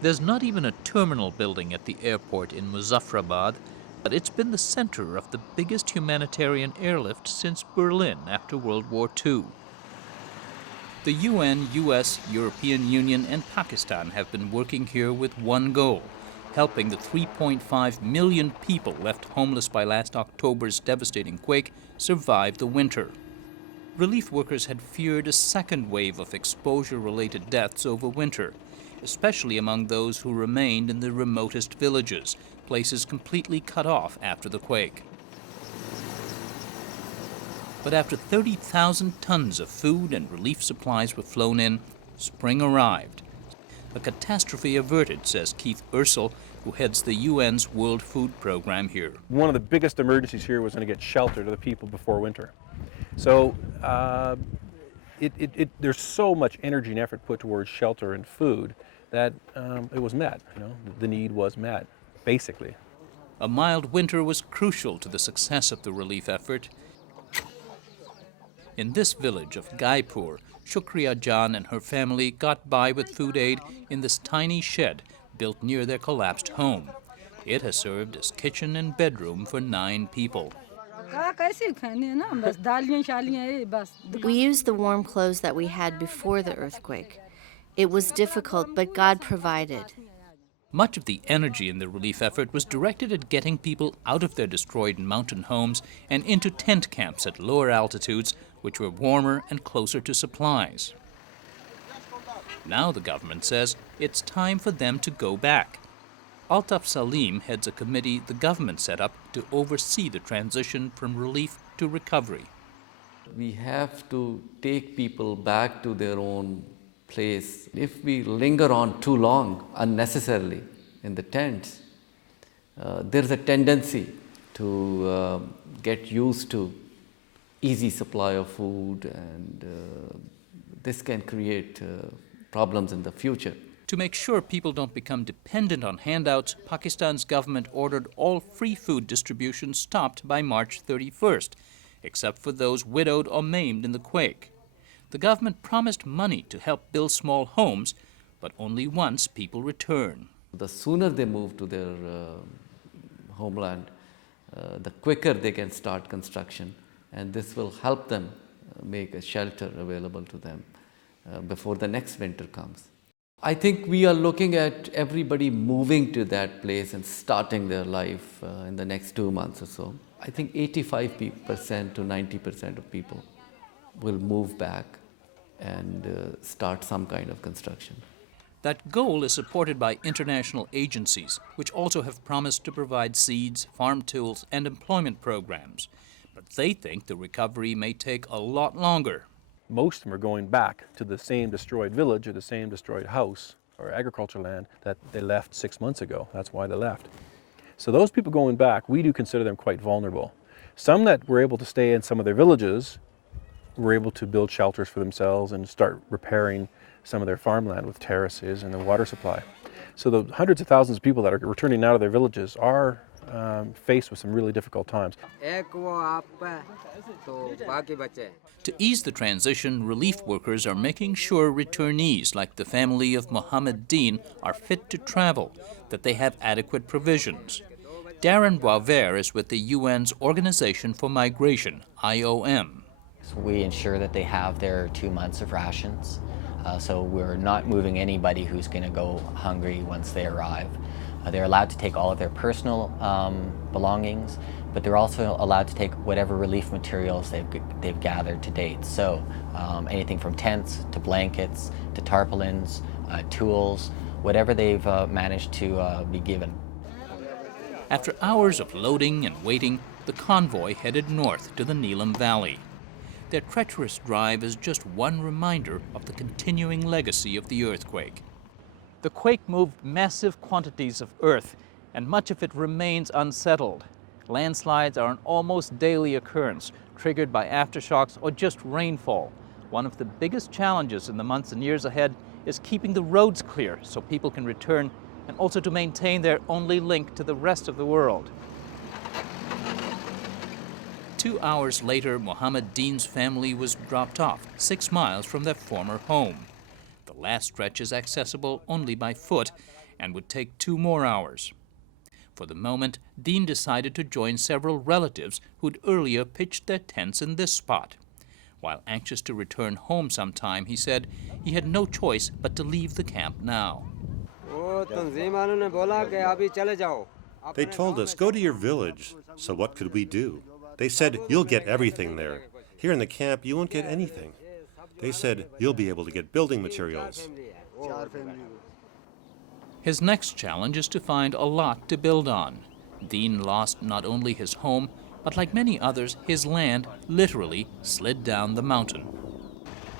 There's not even a terminal building at the airport in Muzaffarabad, but it's been the center of the biggest humanitarian airlift since Berlin after World War II. The UN, US, European Union, and Pakistan have been working here with one goal: helping the 3.5 million people left homeless by last October's devastating quake survive the winter. Relief workers had feared a second wave of exposure-related deaths over winter, especially among those who remained in the remotest villages, places completely cut off after the quake. But after 30,000 tons of food and relief supplies were flown in, spring arrived. A catastrophe averted, says Keith Ursel, who heads the UN's World Food Program here. One of the biggest emergencies here was going to get shelter to the people before winter. So there's so much energy and effort put towards shelter and food that it was met. The need was met, basically. A mild winter was crucial to the success of the relief effort. In this village of Gaipur, Shukriya Jan and her family got by with food aid in this tiny shed built near their collapsed home. It has served as kitchen and bedroom for 9 people. We used the warm clothes that we had before the earthquake. It was difficult, but God provided. Much of the energy in the relief effort was directed at getting people out of their destroyed mountain homes and into tent camps at lower altitudes, which were warmer and closer to supplies. Now the government says it's time for them to go back. Altaf Salim heads a committee the government set up to oversee the transition from relief to recovery. We have to take people back to their own place. If we linger on too long unnecessarily in the tents, there's a tendency to get used to easy supply of food, and this can create problems in the future. To make sure people don't become dependent on handouts, Pakistan's government ordered all free food distribution stopped by March 31st, except for those widowed or maimed in the quake. The government promised money to help build small homes, but only once people return. The sooner they move to their homeland, the quicker they can start construction, and this will help them make a shelter available to them before the next winter comes. I think we are looking at everybody moving to that place and starting their life in the next 2 months or so. I think 85% to 90% of people will move back and start some kind of construction. That goal is supported by international agencies, which also have promised to provide seeds, farm tools, and employment programs. But they think the recovery may take a lot longer. Most of them are going back to the same destroyed village or the same destroyed house or agricultural land that they left 6 months ago. That's why they left. So those people going back, we do consider them quite vulnerable. Some that were able to stay in some of their villages were able to build shelters for themselves and start repairing some of their farmland with terraces and the water supply. So the hundreds of thousands of people that are returning now to their villages are faced with some really difficult times. To ease the transition, relief workers are making sure returnees like the family of Mohammed Deen are fit to travel, that they have adequate provisions. Darren Boisvert is with the UN's Organization for Migration, IOM. We ensure that they have their 2 months of rations, so we're not moving anybody who's going to go hungry once they arrive. They're allowed to take all of their personal belongings, but they're also allowed to take whatever relief materials they've gathered to date. So anything from tents to blankets to tarpaulins, tools, whatever they've managed to be given. After hours of loading and waiting, the convoy headed north to the Neelam Valley. Their treacherous drive is just one reminder of the continuing legacy of the earthquake. The quake moved massive quantities of earth, and much of it remains unsettled. Landslides are an almost daily occurrence, triggered by aftershocks or just rainfall. One of the biggest challenges in the months and years ahead is keeping the roads clear so people can return, and also to maintain their only link to the rest of the world. 2 hours later, Mohammed Deen's family was dropped off 6 miles from their former home. The last stretch is accessible only by foot, and would take 2 more hours. For the moment, Dean decided to join several relatives who'd earlier pitched their tents in this spot. While anxious to return home sometime, he said he had no choice but to leave the camp now. They told us, go to your village. So what could we do? They said, you'll get everything there. Here in the camp, you won't get anything. They said, you'll be able to get building materials. His next challenge is to find a lot to build on. Dean lost not only his home, but like many others, his land literally slid down the mountain.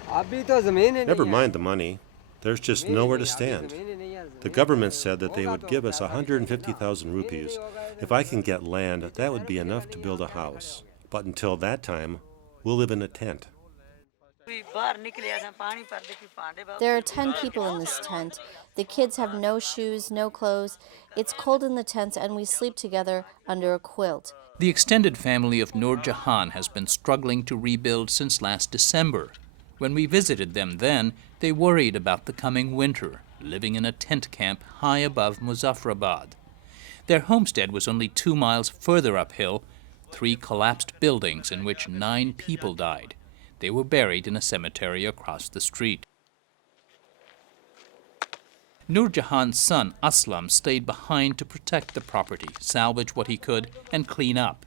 Never mind the money. There's just nowhere to stand. The government said that they would give us 150,000 rupees. If I can get land, that would be enough to build a house. But until that time, we'll live in a tent. There are 10 people in this tent. The kids have no shoes, no clothes. It's cold in the tent and we sleep together under a quilt. The extended family of Nur Jahan has been struggling to rebuild since last December. When we visited them then, they worried about the coming winter, living in a tent camp high above Muzaffarabad. Their homestead was only 2 miles further uphill, 3 collapsed buildings in which 9 people died. They were buried in a cemetery across the street. Nur Jahan's son Aslam stayed behind to protect the property, salvage what he could, and clean up.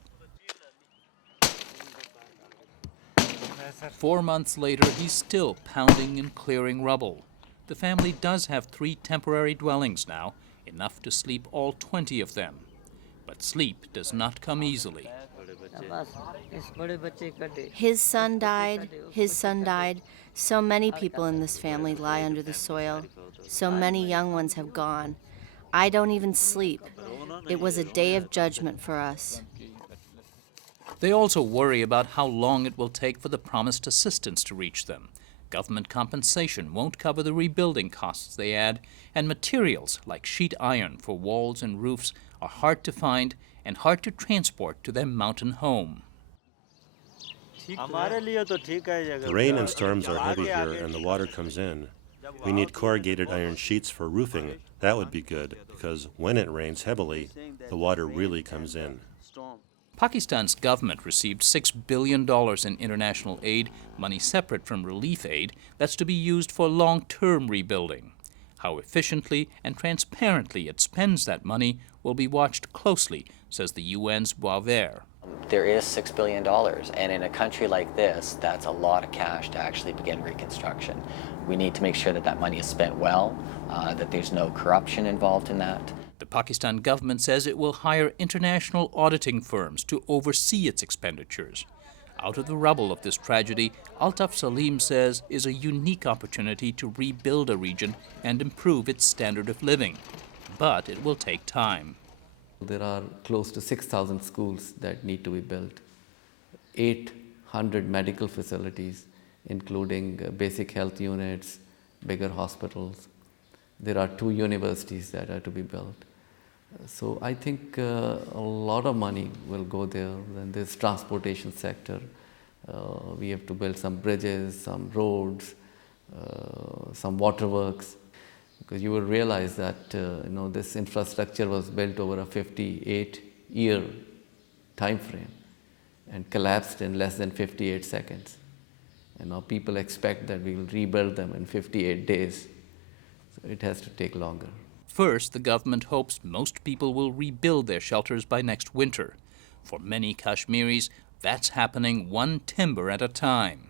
4 months later, he's still pounding and clearing rubble. The family does have 3 temporary dwellings now, enough to sleep all 20 of them. But sleep does not come easily. His son died, his son died. So many people in this family lie under the soil. So many young ones have gone. I don't even sleep. It was a day of judgment for us. They also worry about how long it will take for the promised assistance to reach them. Government compensation won't cover the rebuilding costs they add, and materials like sheet iron for walls and roofs are hard to find and hard to transport to their mountain home. The rain and storms are heavy here and the water comes in. We need corrugated iron sheets for roofing. That would be good, because when it rains heavily, the water really comes in. Pakistan's government received $6 billion in international aid, money separate from relief aid, that's to be used for long-term rebuilding. How efficiently and transparently it spends that money will be watched closely, says the UN's Boisvert. There is $6 billion, and in a country like this, that's a lot of cash to actually begin reconstruction. We need to make sure that that money is spent well, that there's no corruption involved in that. The Pakistan government says it will hire international auditing firms to oversee its expenditures. Out of the rubble of this tragedy, Altaf Salim says is a unique opportunity to rebuild a region and improve its standard of living. But it will take time. There are close to 6,000 schools that need to be built, 800 medical facilities, including basic health units, bigger hospitals. There are 2 universities that are to be built. So I think a lot of money will go there. Then there's transportation sector. We have to build some bridges, some roads, some waterworks. Because you will realize that this infrastructure was built over a 58-year time frame and collapsed in less than 58 seconds. And now people expect that we will rebuild them in 58 days. So it has to take longer. First, the government hopes most people will rebuild their shelters by next winter. For many Kashmiris, that's happening one timber at a time.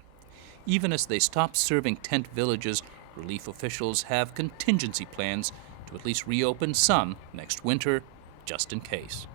Even as they stop serving tent villages, relief officials have contingency plans to at least reopen some next winter, just in case.